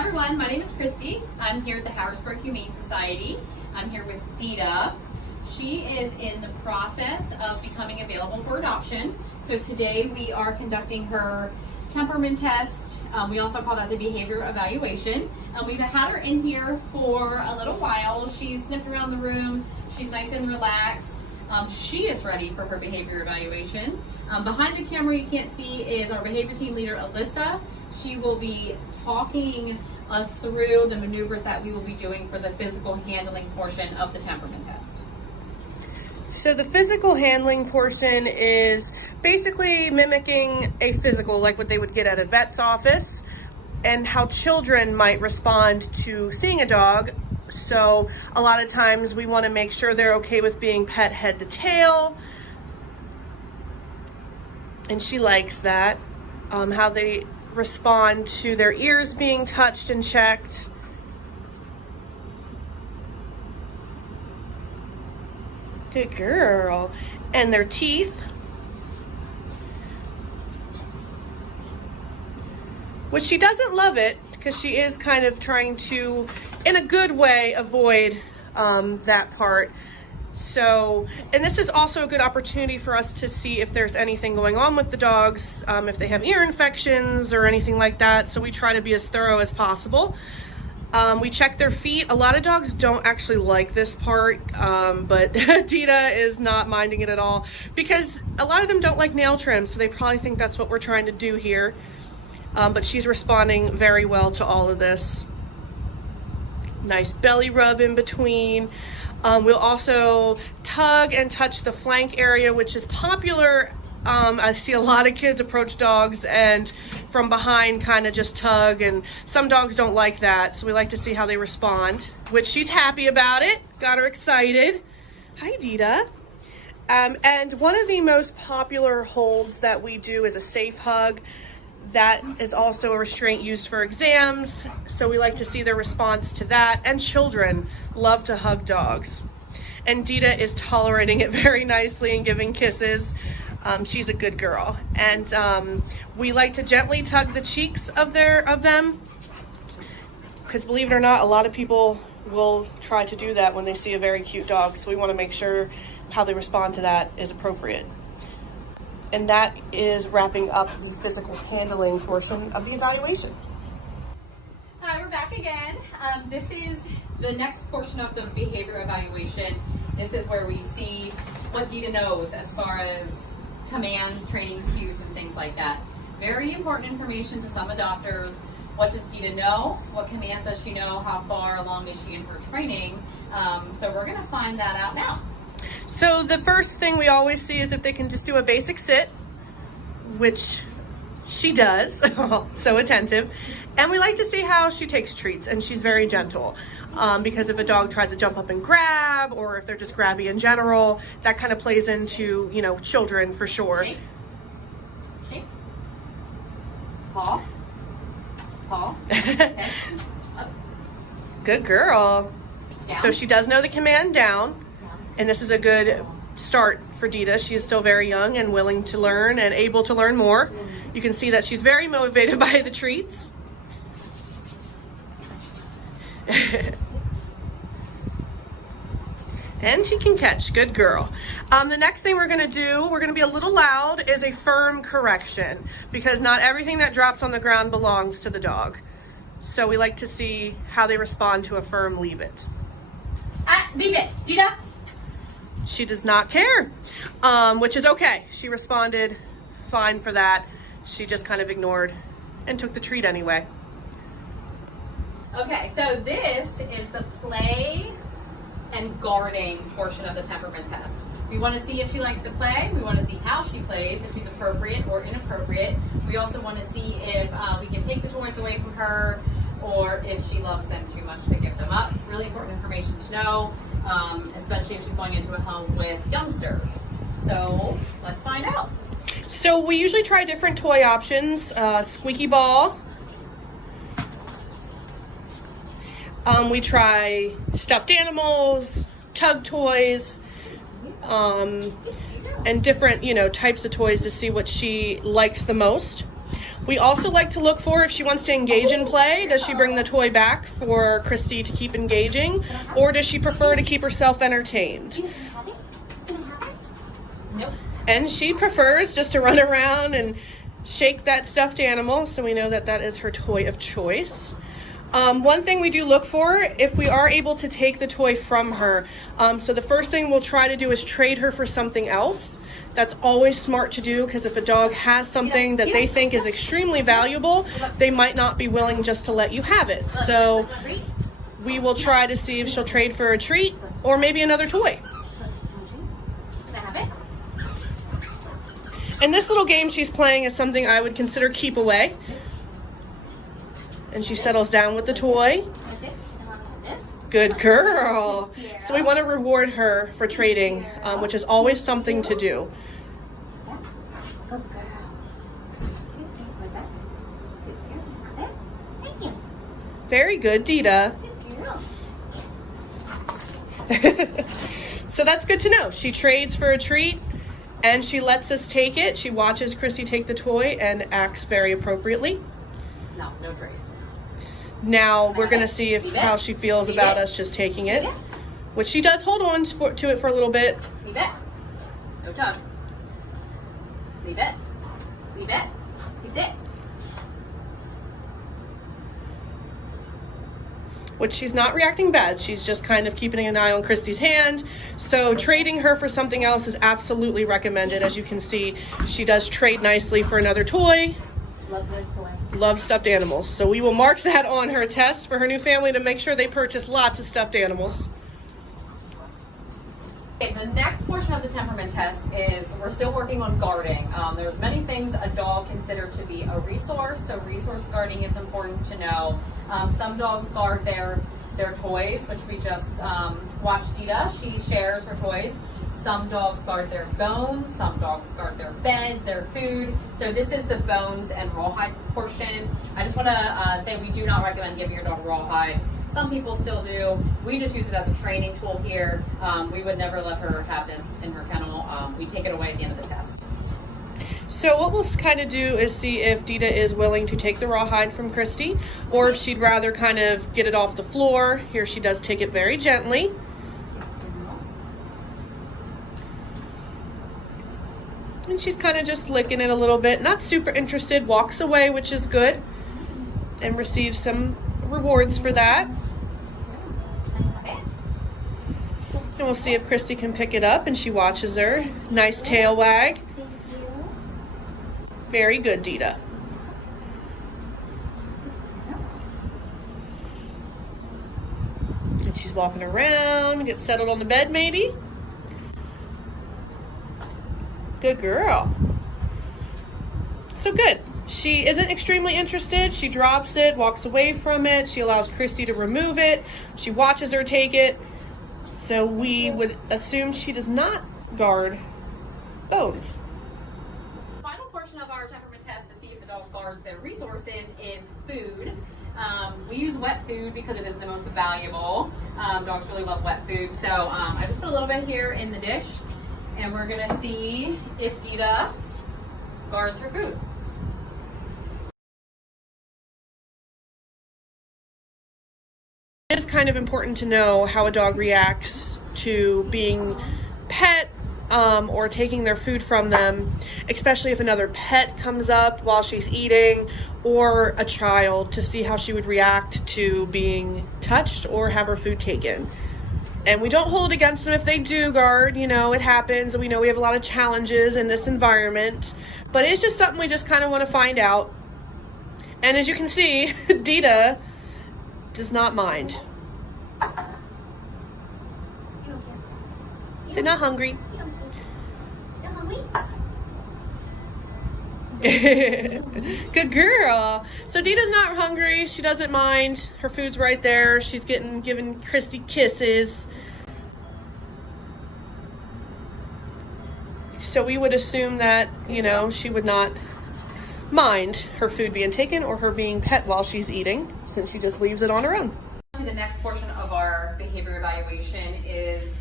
Hi everyone, my name is Christy. I'm here at the Harrisburg Humane Society. I'm here with Dita. She is in the process of becoming available for adoption. So today we are conducting her temperament test. We also call that the behavior evaluation. We've had her in here for a little while. She's sniffed around the room. She's nice and relaxed. She is ready for her behavior evaluation. Behind the camera you can't see is our behavior team leader, Alyssa. She will be talking us through the maneuvers that we will be doing for the physical handling portion of the temperament test. So the physical handling portion is basically mimicking a physical like what they would get at a vet's office and how children might respond to seeing a dog. So a lot of times we want to make sure they're okay with being pet head to tail. And she likes that. How they respond to their ears being touched and checked. Good girl. And their teeth. Which she doesn't love it because she is kind of trying to, in a good way, avoid that part. So, and this is also a good opportunity for us to see if there's anything going on with the dogs, if they have ear infections or anything like that. So we try to be as thorough as possible. We check their feet. A lot of dogs don't actually like this part, but Dita is not minding it at all because a lot of them don't like nail trim, so they probably think that's what we're trying to do here. But she's responding very well to all of this. Nice belly rub in between. We'll also tug and touch the flank area, which is popular. I see a lot of kids approach dogs and from behind kind of just tug, and some dogs don't like that. So we like to see how they respond, which she's happy about it. Got her excited. Hi, Dita. And one of the most popular holds that we do is a safe hug. That is also a restraint used for exams, so we like to see their response to that. And children love to hug dogs. And Dita is tolerating it very nicely and giving kisses. She's a good girl. And we like to gently tug the cheeks of them, because believe it or not, a lot of people will try to do that when they see a very cute dog. So we want to make sure how they respond to that is appropriate. And that is wrapping up the physical handling portion of the evaluation. Hi, we're back again. This is the next portion of the behavior evaluation. This is where we see what Dita knows as far as commands, training cues, and things like that. Very important information to some adopters. What does Dita know? What commands does she know? How far along is she in her training? So we're gonna find that out now. So the first thing we always see is if they can just do a basic sit, which she does, so attentive. And we like to see how she takes treats, and she's very gentle. Because if a dog tries to jump up and grab, or if they're just grabby in general, that kind of plays into, you know, children for sure. Shake. Shake. Paw. Paw. Okay. Up. Good girl. Down. So she does know the command down. And this is a good start for Dita. She is still very young and willing to learn and able to learn more. You can see that she's very motivated by the treats. And she can catch. Good girl. The next thing we're going to do, we're going to be a little loud, is a firm correction, because not everything that drops on the ground belongs to the dog. So we like to see how they respond to a firm leave it. Leave it, Dita. She does not care, which is okay. She responded fine for that. She just kind of ignored and took the treat anyway. Okay, so this is the play and guarding portion of the temperament test. We want to see if she likes to play. We want to see how she plays, if she's appropriate or inappropriate. We also want to see if we can take the toys away from her, or if she loves them too much to give them up. Really important information to know, especially if she's going into a home with youngsters. So let's find out. So we usually try different toy options. Squeaky ball. We try stuffed animals, tug toys, and different, types of toys to see what she likes the most. We also like to look for if she wants to engage in play. Does she bring the toy back for Christy to keep engaging, or does she prefer to keep herself entertained? Nope. And she prefers just to run around and shake that stuffed animal, so we know that that is her toy of choice. One thing we do look for, if we are able to take the toy from her, so the first thing we'll try to do is trade her for something else. That's always smart to do, because if a dog has something that they think is extremely valuable, they might not be willing just to let you have it. So we will try to see if she'll trade for a treat or maybe another toy. And this little game she's playing is something I would consider keep away. And she settles down with the toy. Good girl. So we want to reward her for trading, which is always something to do. Very good, Dita. So that's good to know. She trades for a treat and she lets us take it. She watches Christy take the toy and acts very appropriately. No trade. Now we're going to see how she feels about us just taking it, which she does hold on to it for a little bit. Leave it. No tug. Leave it. Leave it. You sit. Which she's not reacting bad. She's just kind of keeping an eye on Christy's hand. So trading her for something else is absolutely recommended. As you can see, she does trade nicely for another toy. Loves this toy. Loves stuffed animals. So we will mark that on her test for her new family to make sure they purchase lots of stuffed animals. Okay, the next portion of the temperament test is we're still working on guarding. There's many things a dog considers to be a resource, so resource guarding is important to know. Some dogs guard their toys, which we just watched Dita. She shares her toys. Some dogs guard their bones, some dogs guard their beds, their food. So this is the bones and rawhide portion. I just want to say we do not recommend giving your dog rawhide. Some people still do. We just use it as a training tool here. We would never let her have this in her kennel. We take it away at the end of the test. So what we'll kind of do is see if Dita is willing to take the rawhide from Christy, or if she'd rather kind of get it off the floor. Here she does take it very gently. And she's kind of just licking it a little bit, not super interested, walks away, which is good, and receives some rewards for that. And we'll see if Christy can pick it up, and she watches her. Nice tail wag. Very good, Dita. And she's walking around, gets settled on the bed maybe. Good girl. So good. She isn't extremely interested. She drops it, walks away from it. She allows Christy to remove it. She watches her take it. So we would assume she does not guard bones. The final portion of our temperament test to see if the dog guards their resources is food. We use wet food because it is the most valuable. Dogs really love wet food. So I just put a little bit here in the dish. And we're gonna see if Dita guards her food. It is kind of important to know how a dog reacts to being pet or taking their food from them, especially if another pet comes up while she's eating, or a child, to see how she would react to being touched or have her food taken. And we don't hold against them if they do guard, you know, it happens. We know we have a lot of challenges in this environment, but it's just something we just kind of want to find out. And as you can see, Dita does not mind. Is it not hungry? Good girl. So Dita's not hungry. She doesn't mind. Her food's right there. She's giving Christy kisses. So we would assume that, you know, she would not mind her food being taken or her being pet while she's eating, since she just leaves it on her own. The next portion of our behavior evaluation is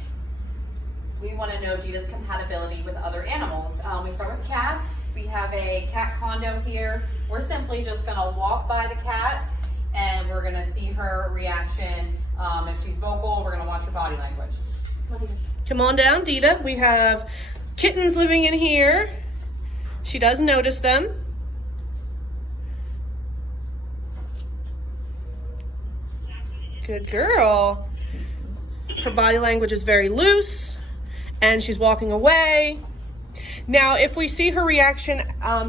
we want to know Dita's compatibility with other animals. We start with cats. We have a cat condo here. We're simply just going to walk by the cats and we're going to see her reaction. If she's vocal, we're going to watch her body language. Come on down, Dita. We have kittens living in here. She does notice them. Good girl. Her body language is very loose and she's walking away. Now, if we see her reaction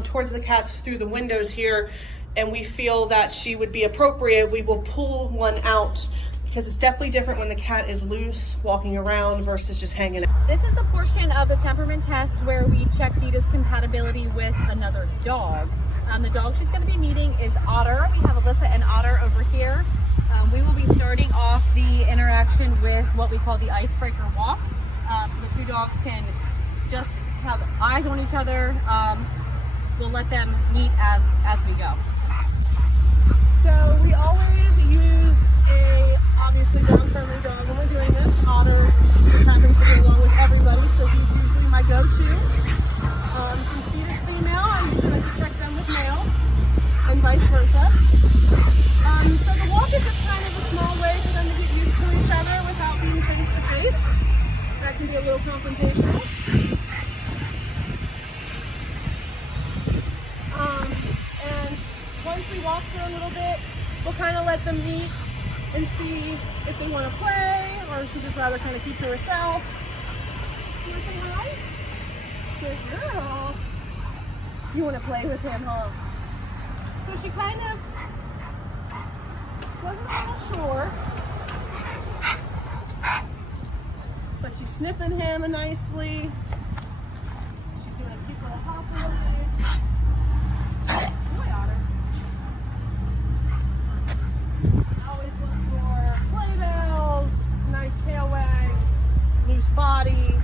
towards the cats through the windows here and we feel that she would be appropriate, we will pull one out because it's definitely different when the cat is loose, walking around versus just hanging out. This is the portion of the temperament test where we check Dita's compatibility with another dog. The dog she's going to be meeting is Otter. We have Alyssa and Otter over here. We will be starting off the interaction with what we call the icebreaker walk. So the two dogs can just have eyes on each other. We'll let them meet as we go. So we always use a obviously dog-friendly dog when we're doing this. Otter just happens to go along with everybody, so he's usually my go-to. Since Dita's female, I usually like to check them with males and vice versa. So the walk is just kind of a small way for them to get used to each other without being face-to-face. That can be a little confrontational. And once we walk through a little bit, we'll kind of let them meet and see if they want to play or if she'd just rather kind of keep to herself. You want to say hi? Good girl. You want to play with him, huh? So she kind of wasn't a little sure, but she's sniffing him nicely. She's doing a cute little hop a little bit. Boy, Otter. Always look for play bells, nice tail wags, loose body,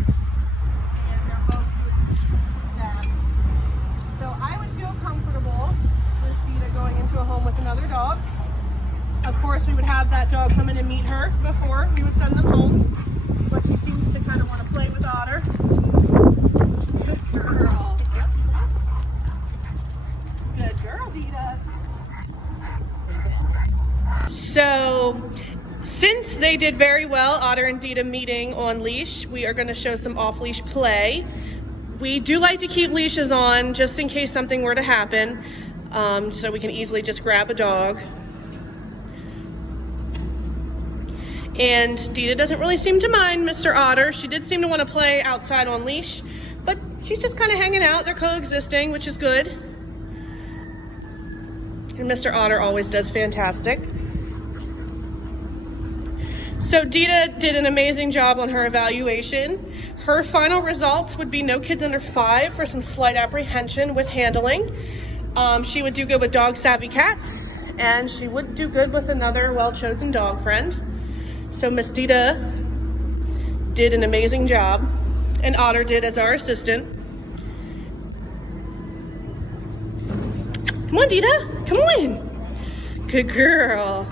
and they're both good cats. So I would feel comfortable with Dita going into a home with another dog. Of course, we would have that dog come in and meet her before we would send them home, but she seems to kind of want to play with Otter. Good girl. Good girl, Dita. So, since they did very well, Otter and Dita meeting on leash, we are going to show some off-leash play. We do like to keep leashes on just in case something were to happen, so we can easily just grab a dog. And Dita doesn't really seem to mind Mr. Otter. She did seem to want to play outside on leash, but she's just kind of hanging out. They're coexisting, which is good. And Mr. Otter always does fantastic. So Dita did an amazing job on her evaluation. Her final results would be no kids under 5 for some slight apprehension with handling. She would do good with dog savvy cats, and she would do good with another well-chosen dog friend. So Miss Dita did an amazing job, and Otter did as our assistant. Come on, Dita, come on. Good girl.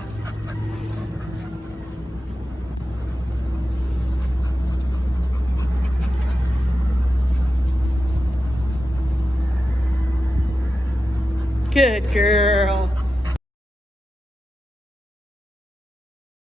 Good girl.